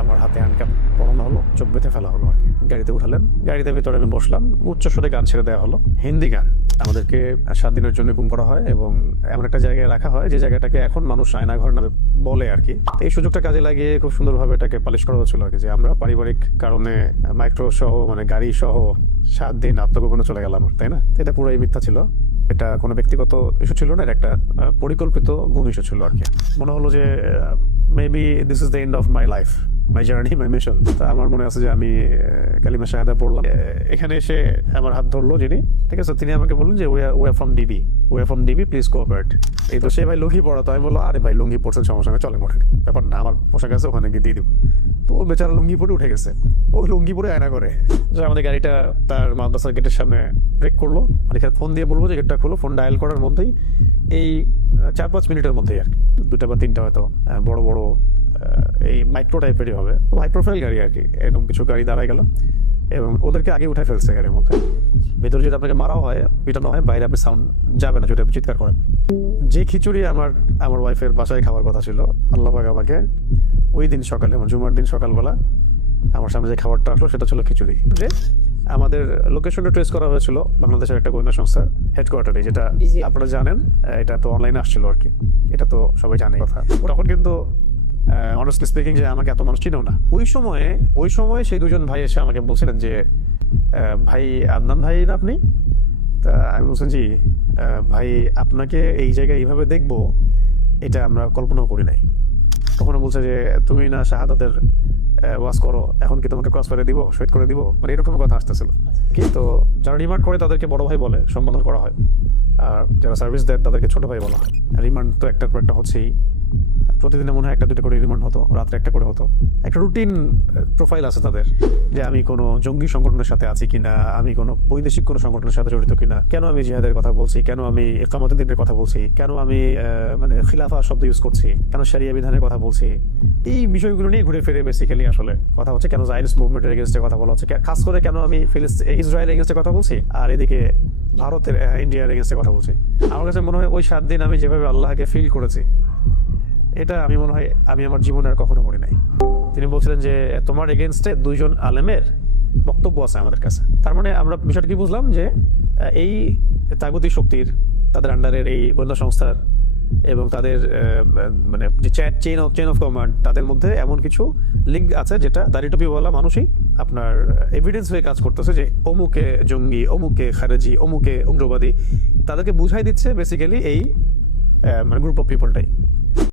আমার হাতে হ্যান্ডকাপ পরানো হলো, চোখ বেঁধে ফেলা হলো আর কি। গাড়িতে উঠালেন, গাড়িতে ভিতরে আমি বসলাম, উচ্চ স্বরে গান ছেড়ে দেওয়া হলো, হিন্দি গান। আমাদেরকে 7 দিনের জন্য গুম করা হয় এবং এমন একটা জায়গায় রাখা হয় যে জায়গাটাকে এখন মানুষ আয়নাঘর নামে বলে আর কি। এই সুযোগটা কাজে লাগিয়ে খুব সুন্দরভাবে এটাকে পালিশ করা হচ্ছিল আর কি, যে আমরা পারিবারিক কারণে মাইক্রো সহ মানে গাড়ি সহ 7 দিন আত্মগোপনে চলে গেলাম, তাই না? এটা পুরোই মিথ্যা ছিল। এটা কোনো ব্যক্তিগত ইস্যু ছিল না, এটা একটা পরিকল্পিত গুম ইস্যু ছিল আর কি। মনে হলো যে maybe this is the end of my life, my journey, my mission. তা আমার মনে আছে যে আমি কালিমা শাহাদা পড়লাম। এখানে এসে আমার হাত ধরলো যিনি, ঠিক আছে, তিনি আমাকে বললেন যে we are from DB, please cooperate. এই তো সে ভাই লুঙ্গি পড়া, তো আমি বললো আরে ভাই লুঙ্গি পড়ছেন সমস্যা নেই, চলেন ওঠেন, ব্যাপার না, আমার পোশাক আছে ওখানে গিয়ে দিয়ে দিব। তো ও বেচারা লুঙ্গি পরে উঠে গেছে, ও লুঙ্গি পরে আয়না করে। আমাদের গাড়িটা তার মাদ্রাসার গেটের সামনে ব্রেক করলো, মানে এখানে ফোন দিয়ে বলবো যে গেটটা খুলো, ফোন ডায়াল করার মধ্যেই এই 4-5 মিনিটের মধ্যেই আর কি, 2টা বা 3টা হয়তো বড় বড় এই মাইক্রো টাইপেরই হবে, হাই প্রোফাইল গাড়ি আর কি, এরকম কিছু গাড়ি দাঁড়ায় গেল এবং ওদেরকে আগে উঠে ফেলছে গাড়ির মধ্যে। ভেতরে যদি আপনাকে মারাও হয়, পিটানো হয়, বাইরে আপনি সাউন্ড যাবে না, যদি আপনি চিৎকার করেন। যে খিচুড়ি আমার ওয়াইফের বাসায় খাওয়ার কথা ছিল, আল্লাহ পাক আমাকে ওই দিন সকালে, মানে জুমার দিন সকালবেলা আমার সামনে যে খাবারটা আসলো সেটা ছিল খিচুড়ি। যে আমাদের লোকেশনটা ট্রেস করা হয়েছিল বাংলাদেশের একটা গোয়েন্দা সংস্থার হেডকোয়ার্টারে, যেটা আপনারা জানেন, এটা তো অনলাইনে আসছিল আর কি, এটা তো সবাই জানে কথা। তখন কিন্তু অনেস্টলি স্পিকিং যে আমাকে এত মানুষ চিনেও না। ওই সময় সেই দুজন ভাই এসে আমাকে বলছিলেন যে ভাই আদনান ভাই না আপনি? তা আমি বলছেন জি ভাই, আপনাকে এই জায়গায় এইভাবে দেখবো এটা আমরা কল্পনাও করি নাই। তখন বলছে যে তুমি না শাহাদাতের ওয়াজ করো, এখন কি তোমাকে ক্রস ফায়ারে দিব, শহীদ করে দিব, মানে এরকম কথা আসতেছিল। কিন্তু যারা রিমান্ড করে তাদেরকে বড় ভাই বলে সম্বোধন করা হয়, আর যারা সার্ভিস দেয় তাদেরকে ছোট ভাই বলা হয়। রিমান্ড তো একটার পর একটা হচ্ছেই, প্রতিদিনে মনে হয় 1-2টা করে রিমান্ড হতো, রাত্রে 1টা করে হতো। একটা রুটিন প্রোফাইল আছে তাদের, যে আমি কোনো জঙ্গি সংগঠনের সাথে আছি কিনা, আমি কোনো বৈদেশিক কোনো সংগঠনের সাথে জড়িত কিনা, কেন আমি জিহাদের কথা বলছি, কেন আমি ইকামতের দিনের কথা বলছি, কেন আমি মানে খিলাফা শব্দ ইউজ করছি, কেন শরিয়া বিধানের কথা বলছি, এই বিষয়গুলো নিয়ে ঘুরে ফিরে বেসিক্যালি আসলে কথা হচ্ছে। কেন জায়নিস্ট মুভমেন্টের এগেইনস্টে কথা বলা হচ্ছে, খাস করে কেন আমি ইসরায়েলের এগেইনস্টে কথা বলছি, আর এদিকে ভারতের ইন্ডিয়ার এগেইনস্টে কথা বলছি। আমার কাছে মনে হয় ওই 7 দিন আমি যেভাবে আল্লাহকে ফিল করেছি, এটা আমি মনে হয় আমি আমার জীবনে আর কখনো করি নাই। তিনি বলছিলেন যে তোমার এগেইনস্টে 2 জন আলেমের বক্তব্য আছে আমাদের কাছে। তার মানে আমরা বিষয়টা কি বুঝলাম, যে এই তাগুতি শক্তির, তাদের আন্ডারের এই গোয়েন্দা সংস্থার এবং তাদের মানে যে চেইন অফ কমান্ড, তাদের মধ্যে এমন কিছু লিঙ্ক আছে যেটা দাড়ি টুপিওয়ালা মানুষই আপনার এভিডেন্স হয়ে কাজ করতেছে, যে অমুকে জঙ্গি, অমুকে খারেজি, অমুকে উগ্রবাদী, তাদেরকে বুঝাই দিচ্ছে বেসিক্যালি এই মানে গ্রুপ অফ পিপলটাই।